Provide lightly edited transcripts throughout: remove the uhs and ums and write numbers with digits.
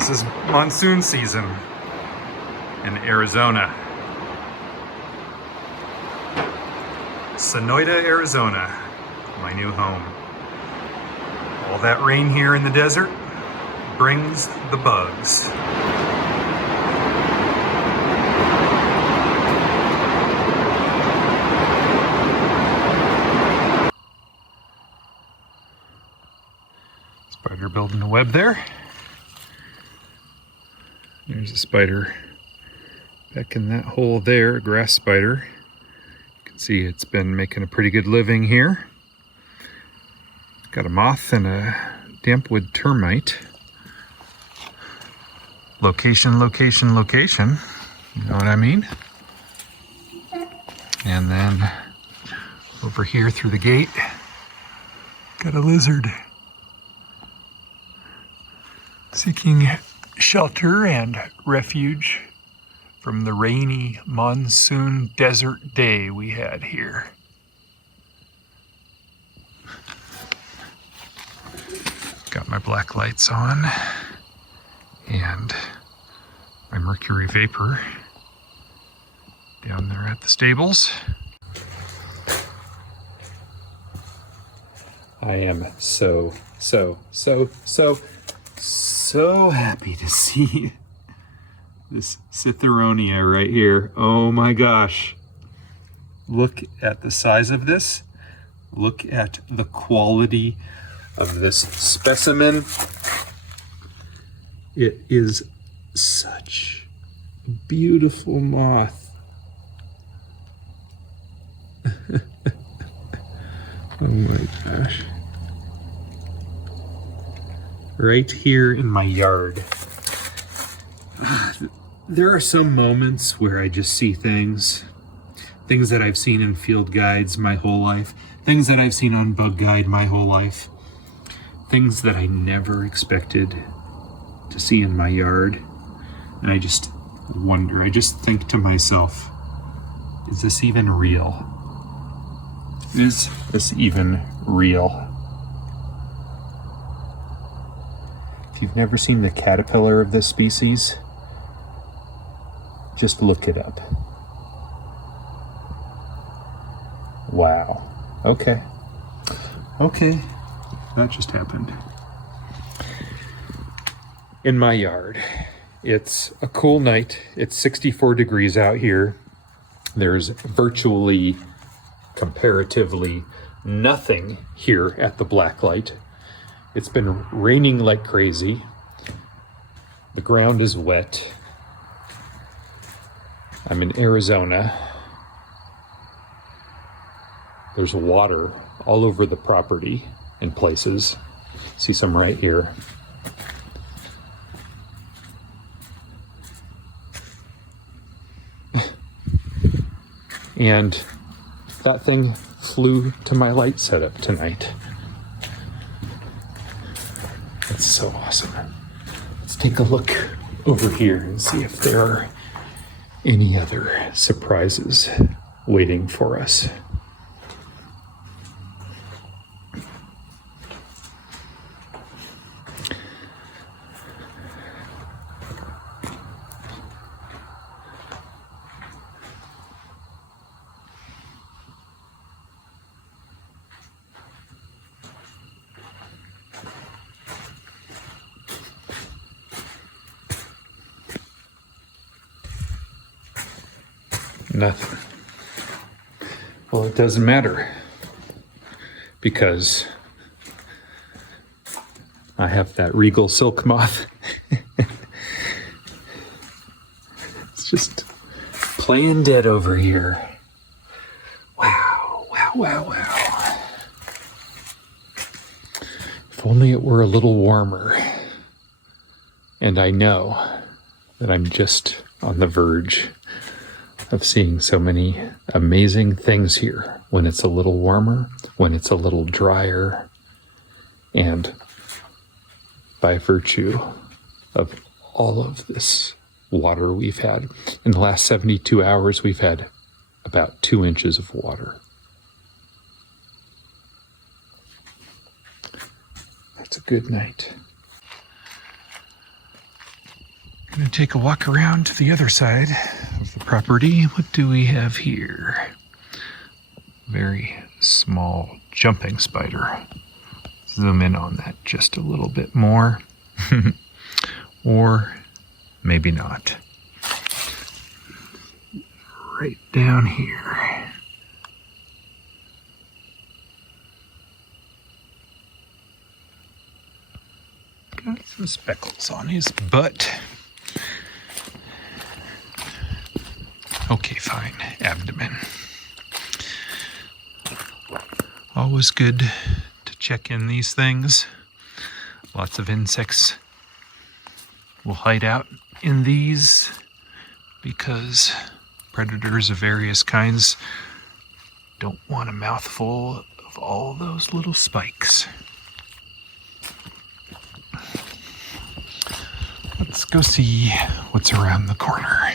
This is monsoon season in Arizona. Sonoyta, Arizona, my new home. All that rain here in the desert brings the bugs. Spider building a web there. There's a spider back in that hole there, a grass spider. You can see it's been making a pretty good living here. Got a moth and a dampwood termite. Location, location, location. You know what I mean? And then over here through the gate, got a lizard seeking shelter and refuge from the rainy monsoon desert day we had here. Got my black lights on and my mercury vapor down there at the stables. I am so happy to see this Citheronia right here. Oh my gosh. Look at the size of this. Look at the quality of this specimen. It is such a beautiful moth. Oh my gosh. Right here in my yard. There are some moments where I just see things that I've seen in field guides my whole life, things that I've seen on Bug Guide my whole life, things that I never expected to see in my yard. And I just wonder, I just think to myself, is this even real? Is this even real? If you've never seen the caterpillar of this species, just look it up. Wow. Okay. That just happened. In my yard, it's a cool night. It's 64 degrees out here. There's virtually, comparatively, nothing here at the blacklight. It's been raining like crazy. The ground is wet. I'm in Arizona. There's water all over the property in places. See some right here. And that thing flew to my light setup tonight. That's so awesome. Let's take a look over here and see if there are any other surprises waiting for us. Nothing. Well, it doesn't matter because I have that regal silk moth. It's just playing dead over here. Wow. If only it were a little warmer. And I know that I'm just on the verge of seeing so many amazing things here when it's a little warmer, when it's a little drier, and by virtue of all of this water we've had. In the last 72 hours, we've had about 2 inches of water. That's a good night. going to take a walk around to the other side of the property. What do we have here? Very small jumping spider. Zoom in on that just a little bit more. Or maybe not. Right down here. Got some speckles on his butt. Okay, fine. Abdomen. Always good to check in these things. Lots of insects will hide out in these because predators of various kinds don't want a mouthful of all those little spikes. Let's go see what's around the corner.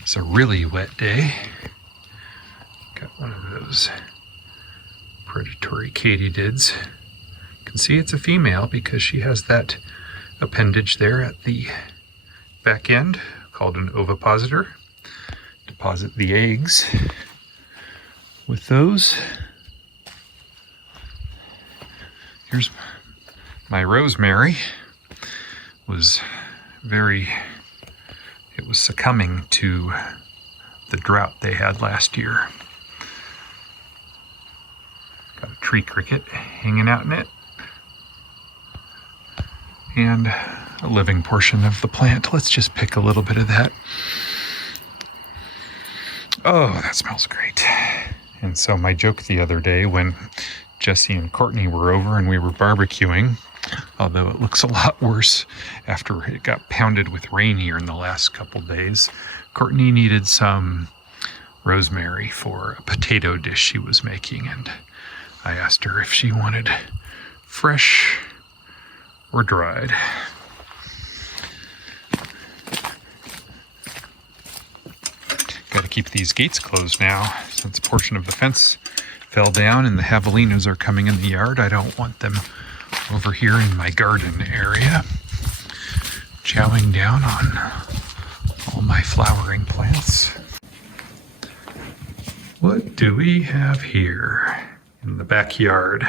It's a really wet day. Got one of those predatory katydids. You can see it's a female because she has that appendage there at the back end called an ovipositor. Deposit the eggs with those. Here's my rosemary. It was succumbing to the drought they had last year. Got a tree cricket hanging out in it. And a living portion of the plant. Let's just pick a little bit of that. Oh, that smells great. And so my joke the other day when Jesse and Courtney were over and we were barbecuing, although it looks a lot worse after it got pounded with rain here in the last couple days, Courtney needed some rosemary for a potato dish she was making, and I asked her if she wanted fresh or dried. Got to keep these gates closed now since a portion of the fence fell down and the javelinas are coming in the yard. I don't want them over here in my garden area chowing down on all my flowering plants. What do we have here in the backyard?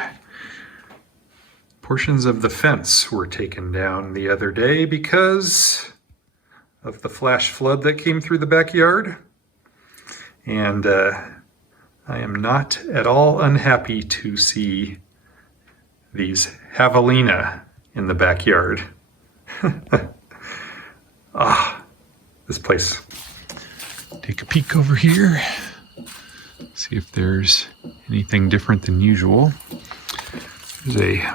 Portions of the fence were taken down the other day because of the flash flood that came through the backyard. And I am not at all unhappy to see these javelina in the backyard. This place. Take a peek over here. See if there's anything different than usual. There's a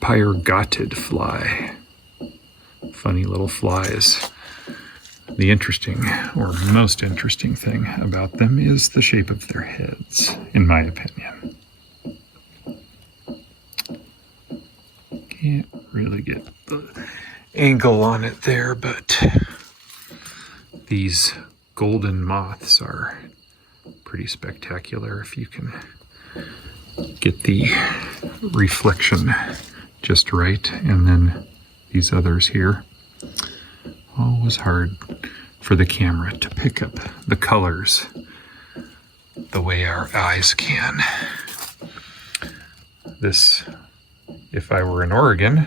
pyrgotid fly. Funny little flies. The interesting, or most interesting thing about them is the shape of their heads, in my opinion. Can't really get the angle on it there, but these golden moths are pretty spectacular if you can get the reflection just right. And then these others here. Always hard for the camera to pick up the colors the way our eyes can. This, if I were in Oregon,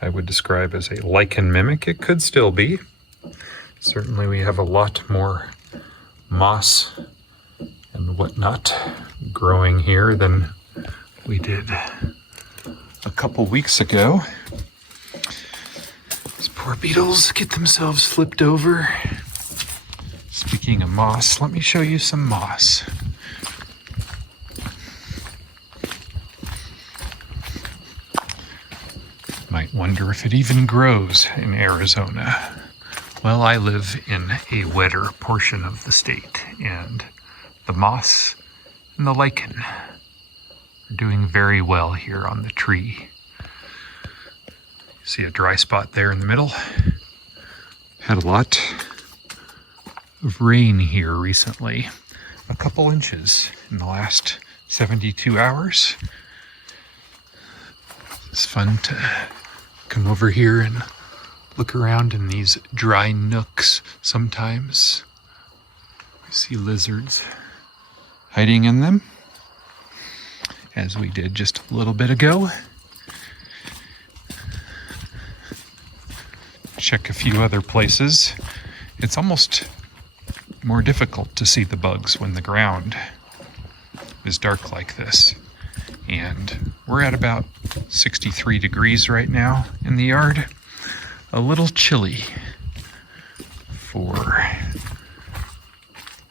I would describe as a lichen mimic. It could still be. Certainly we have a lot more moss and whatnot growing here than we did a couple weeks ago. These poor beetles get themselves flipped over. Speaking of moss, let me show you some moss. Might wonder if it even grows in Arizona. Well, I live in a wetter portion of the state, and the moss and the lichen are doing very well here on the tree. See a dry spot there in the middle? Had a lot of rain here recently. A couple inches in the last 72 hours. It's fun to come over here and look around in these dry nooks sometimes. I see lizards hiding in them, as we did just a little bit ago. Check a few other places. It's almost more difficult to see the bugs when the ground is dark like this. And we're at about 63 degrees right now in the yard. A little chilly for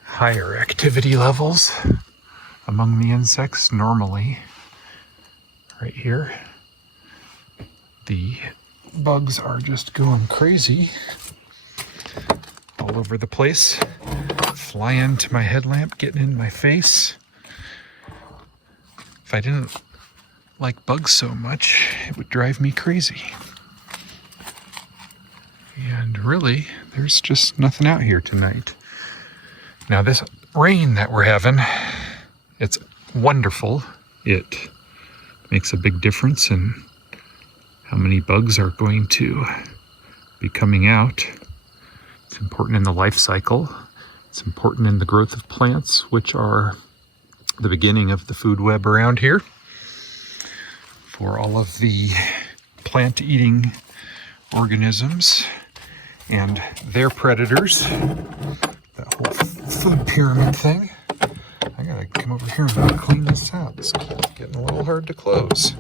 higher activity levels among the insects. Normally, right here, the bugs are just going crazy all over the place, flying to my headlamp, getting in my face. If I didn't like bugs so much, it would drive me crazy. And really, there's just nothing out here tonight. Now this rain that we're having, it's wonderful. It makes a big difference in how many bugs are going to be coming out. It's important in the life cycle. It's important in the growth of plants, which are the beginning of the food web around here for all of the plant-eating organisms and their predators. That whole food pyramid thing. I gotta come over here and clean this out. It's getting a little hard to close.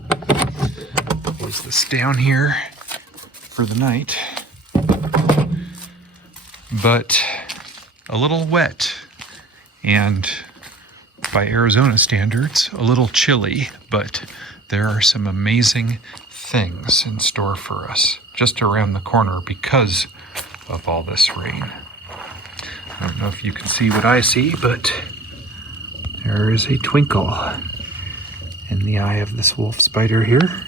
Close this down here for the night. But a little wet, and by Arizona standards, a little chilly, but there are some amazing things in store for us just around the corner because of all this rain. I don't know if you can see what I see, but there is a twinkle in the eye of this wolf spider here.